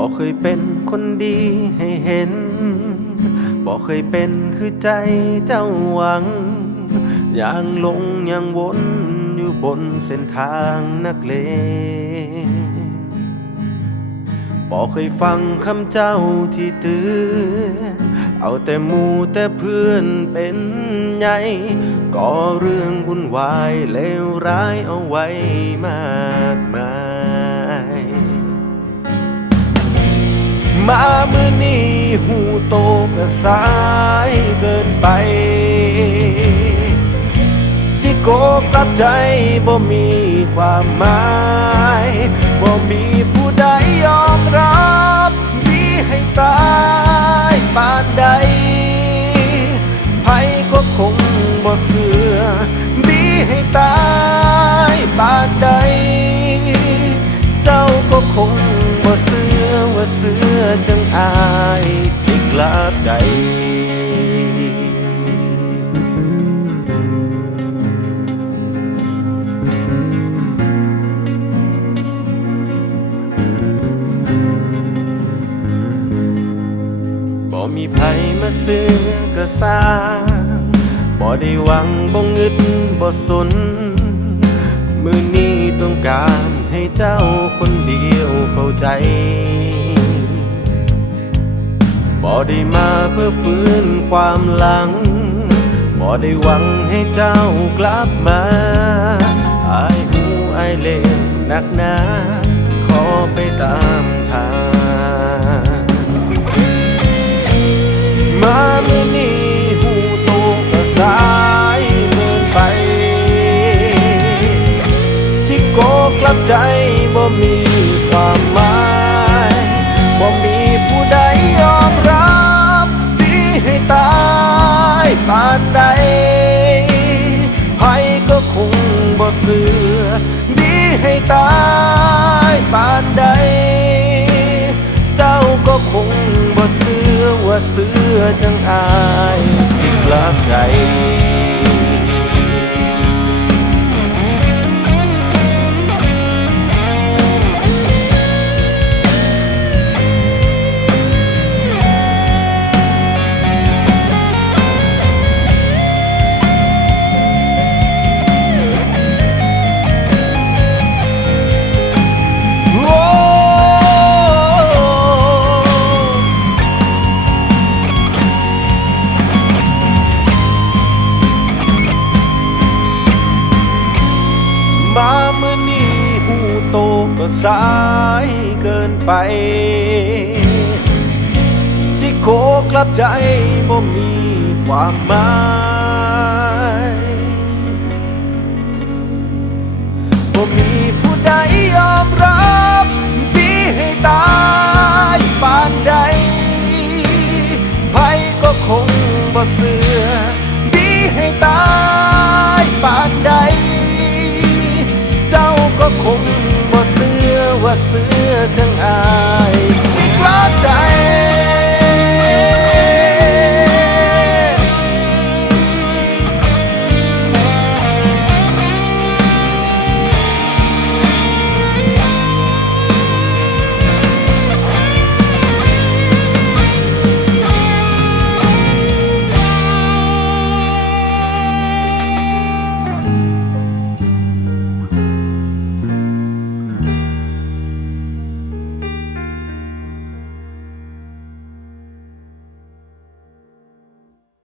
บอกเคยเป็นคนดีให้เห็น บอกเคยเป็นคือใจเจ้าหวังอย่างลงอย่างวนอยู่บนเส้นทางนักเลงบอกเคยฟังคำเจ้าที่เตือนเอาแต่หมูแต่เพื่อนเป็นใหญ่ก่อเรื่องบุญวายเลวร้ายเอาไว้มา มามือนี้หูโตกระสายเกินไป ที่โกกลับใจบ่มีความหมายบ่มีผู้ใดยอมรับดีให้ตาย ว่าเสือจังอายสิกลับใจบ่มีไผมาซื้อกระสร้างบ่ได้หวังบ่งึดบ่สน มือนี้ต้องการให้เจ้าคนเดียวเข้าใจ บ่ได้มาเพื่อฟื้นความหลัง บ่ได้หวังให้เจ้ากลับมาอายหูอายเล่นหนักหนาขอไปตามทาง มามือนี้หูโตก็สายเกินไป ที่โกกลับใจบ่มีความหมายบ่มีผู้ใด ดีให้ตายปานใด เจ้าก็คงบ่เสือว่าเสือจังอายสิกลับใจ สายเกินไป ที่โคกลับใจบ่มีความหมายบ่มีผู้ใดยอมรับดีให้ตายปานใดไผก็คงบ่เสือดีให้ตายปานใด เจ้าก็คง ว่าเสือทั้งอาย